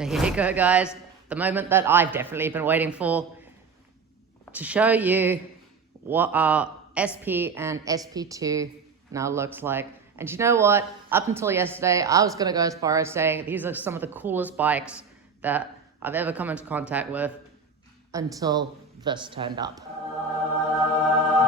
So here you go, guys, the moment that I've definitely been waiting for, to show you what our SP and SP2 now looks like. And you know what? Up until yesterday, I was gonna go as far as saying these are some of the coolest bikes that I've ever come into contact with until this turned up.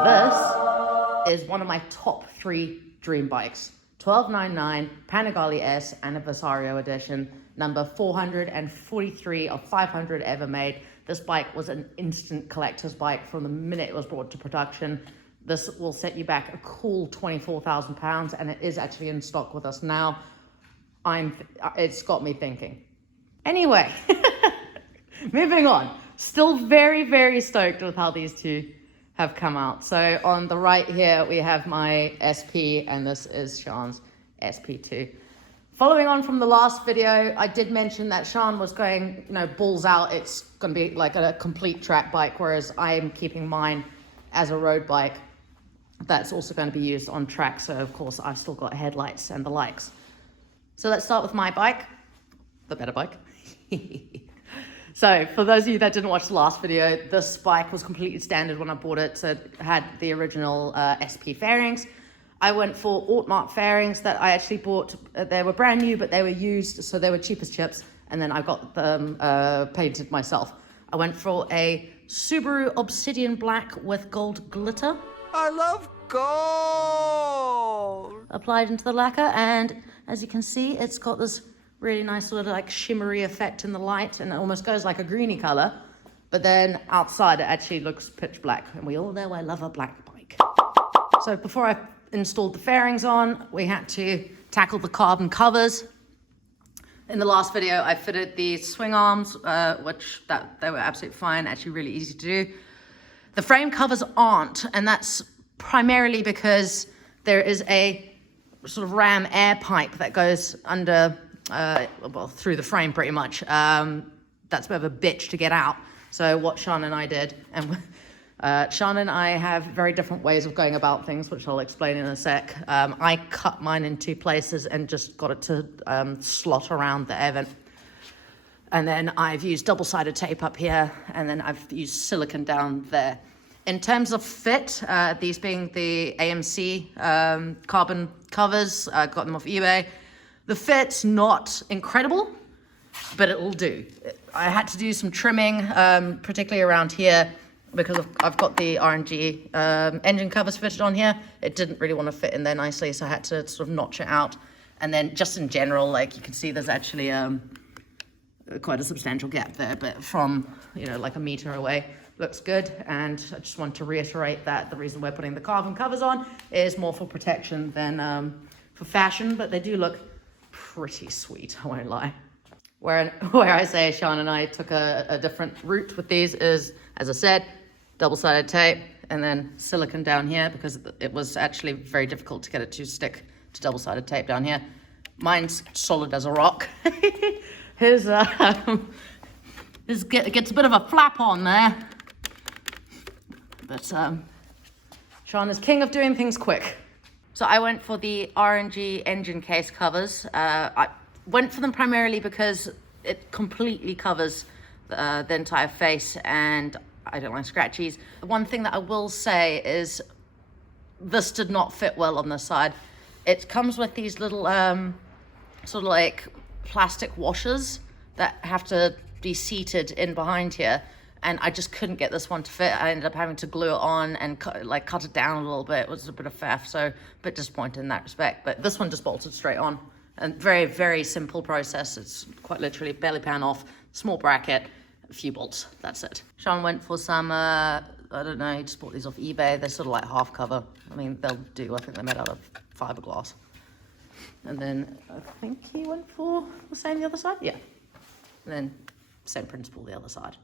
This is one of my top 3 dream bikes. 1299 Panigale S Anniversario Edition, number 443 of 500 ever made. This bike was an instant collector's bike from the minute it was brought to production. This will set you back a cool £24,000, and it is actually in stock with us now. It's got me thinking. Anyway, moving on. Still very, very stoked with how these two have come out. So on the right here, we have my SP, and this is Sean's SP2. Following on from the last video, I did mention that Sean was going, balls out. It's going to be like a complete track bike, whereas I am keeping mine as a road bike. That's also going to be used on track. So of course, I've still got headlights and the likes. So let's start with my bike, the better bike. So for those of you that didn't watch the last video, this bike was completely standard when I bought it. So it had the original SP fairings. I went for Altmark fairings that I actually bought. They were brand new, but they were used, so they were cheap as chips. And then I got them painted myself. I went for a Subaru Obsidian Black with gold glitter. I love gold! Applied into the lacquer, and as you can see, it's got this really nice sort of like shimmery effect in the light, and it almost goes like a greeny color. But then outside, it actually looks pitch black, and we all know I love a black bike. So before I installed the fairings on, we had to tackle the carbon covers. In the last video, I fitted the swing arms, they were absolutely fine, actually really easy to do. The frame covers aren't, and that's primarily because there is a sort of ram air pipe that goes under, through the frame pretty much. That's a bit of a bitch to get out. So what Sean and I did, and Sean and I have very different ways of going about things, which I'll explain in a sec. I cut mine in 2 places and just got it to slot around the air vent. And then I've used double-sided tape up here, and then I've used silicone down there. In terms of fit, these being the Amc Carbon Covers, I got them off eBay. The fit's not incredible, but it'll do. I had to do some trimming, particularly around here, because I've got the RNG engine covers fitted on here. It didn't really want to fit in there nicely, so I had to sort of notch it out. And then just in general, like you can see, there's actually quite a substantial gap there, but from, like a meter away, looks good. And I just want to reiterate that the reason we're putting the carbon covers on is more for protection than for fashion, but they do look pretty sweet, I won't lie. Where I say Sean and I took a different route with these is, as I said, double-sided tape and then silicone down here, because it was actually very difficult to get it to stick to double-sided tape down here. Mine's solid as a rock. His gets a bit of a flap on there. But Sean is king of doing things quick. So I went for the RNG engine case covers. I went for them primarily because it completely covers the entire face, and I don't like scratchies. The one thing that I will say is this did not fit well on this side. It comes with these little sort of like plastic washers that have to be seated in behind here, and I just couldn't get this one to fit. I ended up having to glue it on and cut it down a little bit. It was a bit of faff, so a bit disappointed in that respect. But this one just bolted straight on, and very, very simple process. It's quite literally belly pan off, small bracket, a few bolts, that's it. Sean went for some, I don't know, he just bought these off eBay. They're sort of like half cover. I mean, they'll do. I think they're made out of fiberglass. And then I think he went for the same the other side, yeah. And then same principle the other side.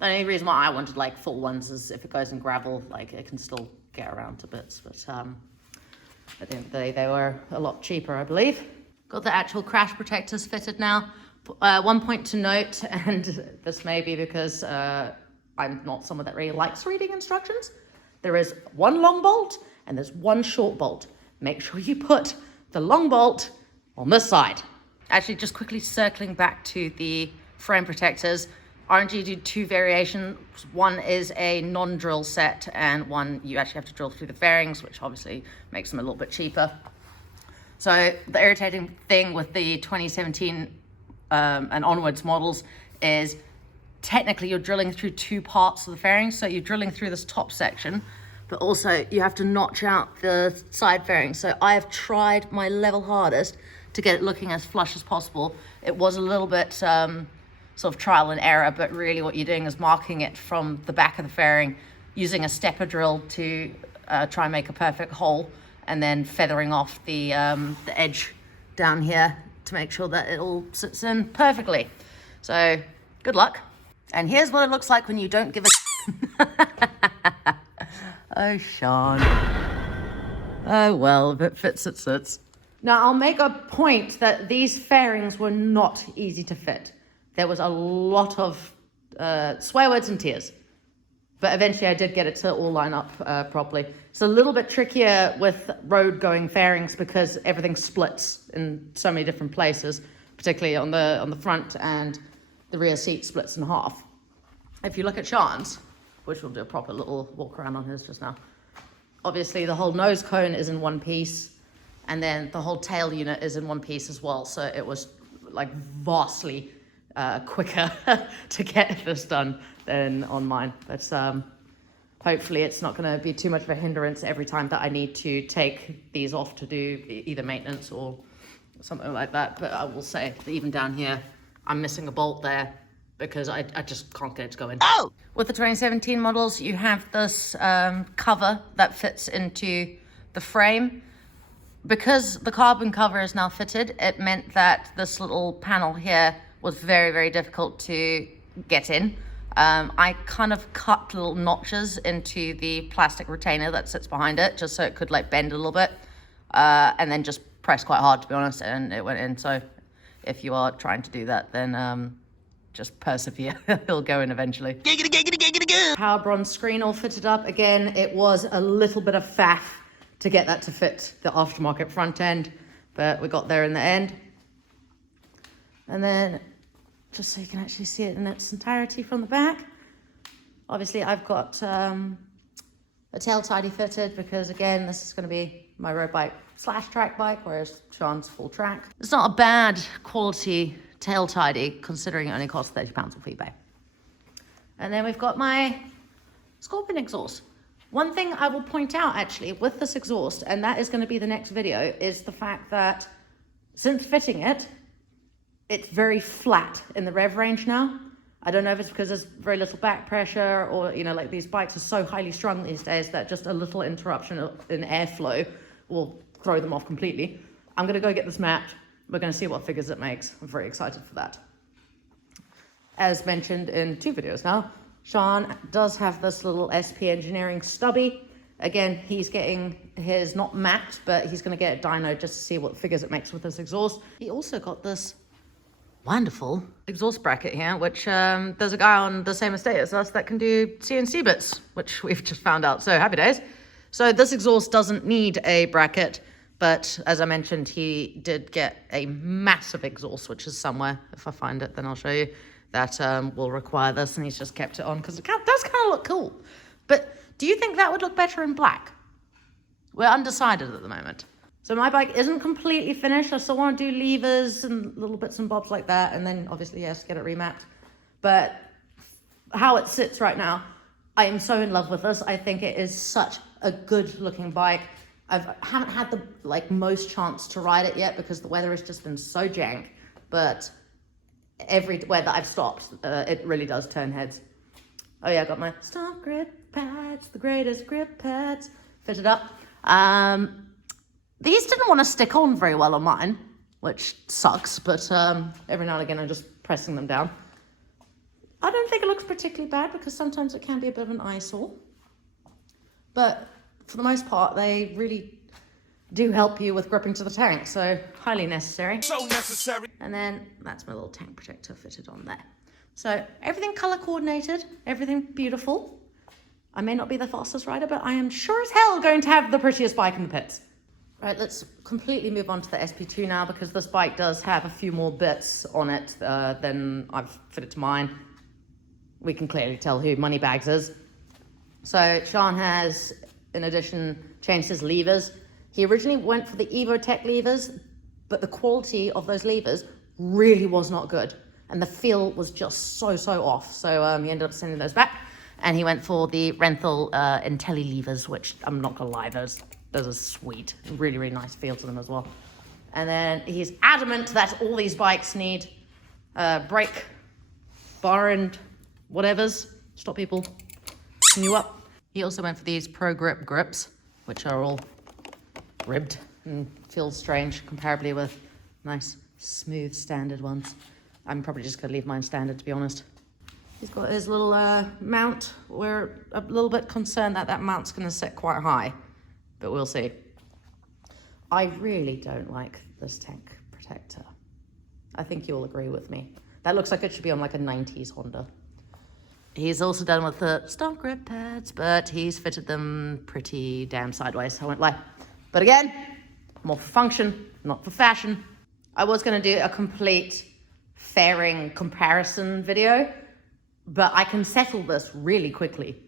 The only reason why I wanted like full ones is if it goes in gravel, like it can still get around to bits. But at the end of the day, they were a lot cheaper, I believe. Got the actual crash protectors fitted now. One point to note, and this may be because I'm not someone that really likes reading instructions. There is one long bolt and there's one short bolt. Make sure you put the long bolt on this side. Actually, just quickly circling back to the frame protectors, R&G do two variations. One is a non-drill set, and one you actually have to drill through the fairings, which obviously makes them a little bit cheaper. So the irritating thing with the 2017 and onwards models is technically you're drilling through two parts of the fairings. So you're drilling through this top section, but also you have to notch out the side fairings. So I have tried my level hardest to get it looking as flush as possible. It was a little bit sort of trial and error, but really what you're doing is marking it from the back of the fairing, using a stepper drill to try and make a perfect hole, and then feathering off the edge down here to make sure that it all sits in perfectly. So good luck. And here's what it looks like when you don't give a Oh, Sean. Oh, well, if it fits, it sits. Now, I'll make a point that these fairings were not easy to fit. There was a lot of swear words and tears. But eventually I did get it to all line up properly. It's a little bit trickier with road-going fairings because everything splits in so many different places, particularly on the front, and the rear seat splits in half. If you look at Sean's, which we'll do a proper little walk around on his just now, obviously the whole nose cone is in one piece, and then the whole tail unit is in one piece as well. So it was like vastly quicker to get this done than on mine. But hopefully it's not going to be too much of a hindrance every time that I need to take these off to do either maintenance or something like that. But I will say that even down here, I'm missing a bolt there because I just can't get it to go in. Oh! With the 2017 models, you have this cover that fits into the frame. Because the carbon cover is now fitted, it meant that this little panel here was very, very difficult to get in. I kind of cut little notches into the plastic retainer that sits behind it, just so it could like bend a little bit, and then just press quite hard, to be honest, and it went in. So if you are trying to do that, then just persevere. It'll go in eventually. Power bronze screen all fitted up. Again, it was a little bit of faff to get that to fit the aftermarket front end, but we got there in the end. And then, just so you can actually see it in its entirety from the back, obviously I've got a tail tidy fitted because, again, this is going to be my road bike / track bike, whereas Sean's full track. It's not a bad quality tail tidy considering it only costs £30 off eBay. And then we've got my Scorpion exhaust. One thing I will point out actually with this exhaust, and that is going to be the next video, is the fact that since fitting it, it's very flat in the rev range now. I don't know if it's because there's very little back pressure or, you know, like these bikes are so highly strung these days that just a little interruption in airflow will throw them off completely. I'm going to go get this match. We're going to see what figures it makes. I'm very excited for that. As mentioned in 2 videos now, Sean does have this little SP Engineering stubby. Again, he's getting his not mapped, but he's going to get a dyno just to see what figures it makes with this exhaust. He also got this wonderful exhaust bracket here, which there's a guy on the same estate as us that can do CNC bits, which we've just found out. So happy days. So this exhaust doesn't need a bracket, but as I mentioned, he did get a massive exhaust, which is somewhere. If I find it, then I'll show you. That will require this, and he's just kept it on because it does kind of look cool. But do you think that would look better in black? We're undecided at the moment. So my bike isn't completely finished. I still want to do levers and little bits and bobs like that, and then obviously, yes, get it remapped. But how it sits right now, I am so in love with this. I think it is such a good looking bike. I haven't had the most chance to ride it yet because the weather has just been so jank, but everywhere that I've stopped, it really does turn heads. Oh yeah, I got my stock grip pads, the greatest grip pads, fitted up. These didn't want to stick on very well on mine, which sucks, but every now and again I'm just pressing them down. I don't think it looks particularly bad because sometimes it can be a bit of an eyesore. But for the most part, they really do help you with gripping to the tank, so highly necessary. So necessary. And then that's my little tank protector fitted on there. So everything color coordinated, everything beautiful. I may not be the fastest rider, but I am sure as hell going to have the prettiest bike in the pits. Right, let's completely move on to the SP2 now because this bike does have a few more bits on it than I've fitted to mine. We can clearly tell who Moneybags is. So Sean has, in addition, changed his levers. He originally went for the EvoTech levers, but the quality of those levers really was not good. And the feel was just so off. So he ended up sending those back. And he went for the Renthal Intelli levers, which I'm not gonna lie, those are sweet. Really nice feel to them as well. And then he's adamant that all these bikes need brake, bar and whatevers. Stop people hooking you up. He also went for these Pro Grip grips, which are all ribbed and feel strange comparably with nice, smooth, standard ones. I'm probably just gonna leave mine standard, to be honest. He's got his little mount. We're a little bit concerned that mount's gonna sit quite high, but we'll see. I really don't like this tank protector. I think you'll agree with me. That looks like it should be on like a 90s Honda. He's also done with the stock grip pads, but he's fitted them pretty damn sideways, I won't lie. But again, more for function, not for fashion. I was gonna do a complete fairing comparison video, but I can settle this really quickly.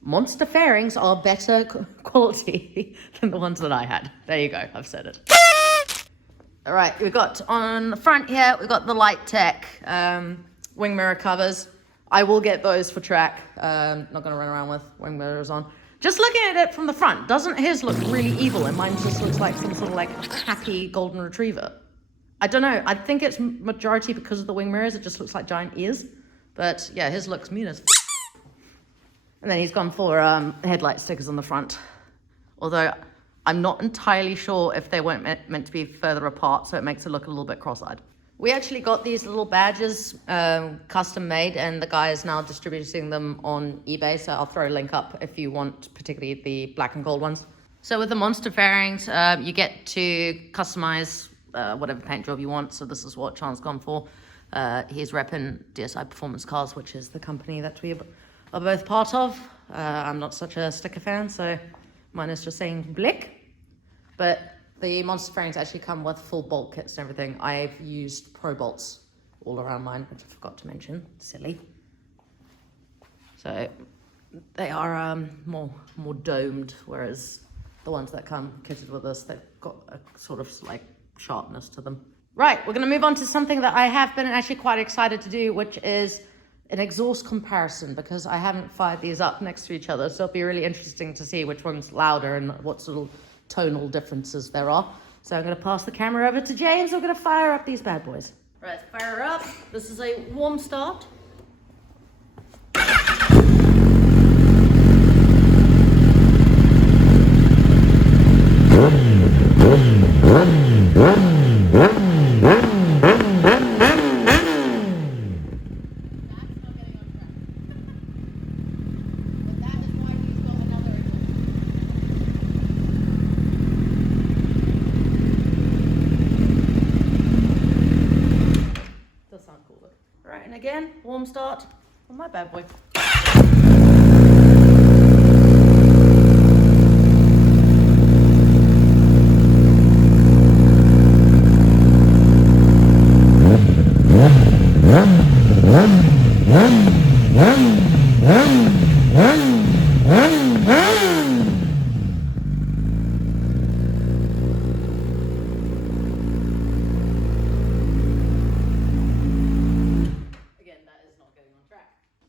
Monster fairings are better quality than the ones that I had. There you go, I've said it. All right, we've got on the front here, we've got the Light Tech wing mirror covers. I will get those for track. Not gonna run around with wing mirrors on. Just looking at it from the front, doesn't his look really evil and mine just looks like some sort of like happy golden retriever? I don't know, I think it's majority because of the wing mirrors, it just looks like giant ears. But yeah, his looks mean as And then he's gone for headlight stickers on the front. Although I'm not entirely sure if they weren't meant to be further apart, so it makes it look a little bit cross-eyed. We actually got these little badges custom made, and the guy is now distributing them on eBay, so I'll throw a link up if you want particularly the black and gold ones. So with the Monster fairings, you get to customize whatever paint job you want, so this is what Sean's gone for. He's repping DSI Performance Cars, which is the company that we are both part of. I'm not such a sticker fan, so mine is just saying Blick. But the Monster fairings actually come with full bolt kits and everything. I've used Pro bolts all around mine, which I forgot to mention. Silly. So they are more domed, whereas the ones that come kitted with us, they've got a sort of like sharpness to them. Right, we're gonna move on to something that I have been actually quite excited to do, which is an exhaust comparison, because I haven't fired these up next to each other, so it'll be really interesting to see which one's louder and what sort of tonal differences there are. So I'm gonna pass the camera over to James. We're gonna fire up these bad boys. Right, fire her up. This is a warm start. Again, warm start on my bad boy.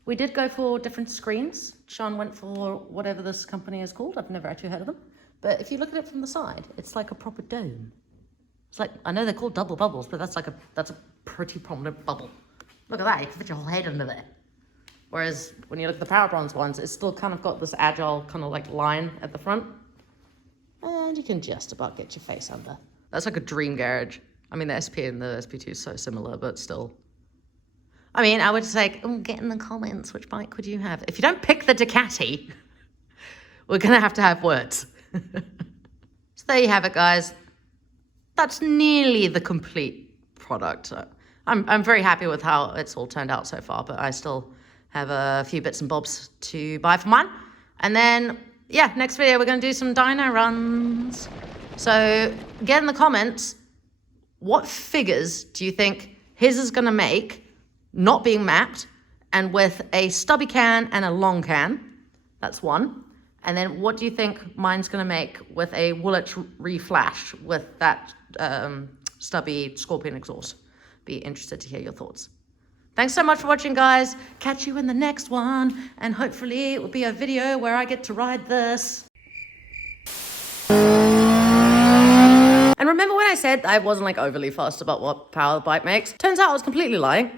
We did go for different screens. Sean went for whatever this company is called. I've never actually heard of them. But if you look at it from the side, it's like a proper dome. It's like, I know they're called double bubbles, but that's a pretty prominent bubble. Look at that, you can fit your whole head under there. Whereas when you look at the Power Bronze ones, it's still kind of got this agile kind of like line at the front. And you can just about get your face under. That's like a dream garage. I mean, the SP and the SP2 is so similar, but still. I mean, I would say, get in the comments, which bike would you have? If you don't pick the Ducati, we're going to have words. So there you have it, guys. That's nearly the complete product. I'm very happy with how it's all turned out so far, but I still have a few bits and bobs to buy for mine. And then, yeah, next video, we're going to do some dyno runs. So get in the comments, what figures do you think his is going to make not being mapped and with a stubby can and a long can? That's one. And then what do you think mine's going to make with a Woolwich reflash with that stubby Scorpion exhaust? Be interested to hear your thoughts. Thanks so much for watching, guys. Catch you in the next one. And hopefully it will be a video where I get to ride this. And remember when I said I wasn't like overly fussed about what power the bike makes? Turns out I was completely lying.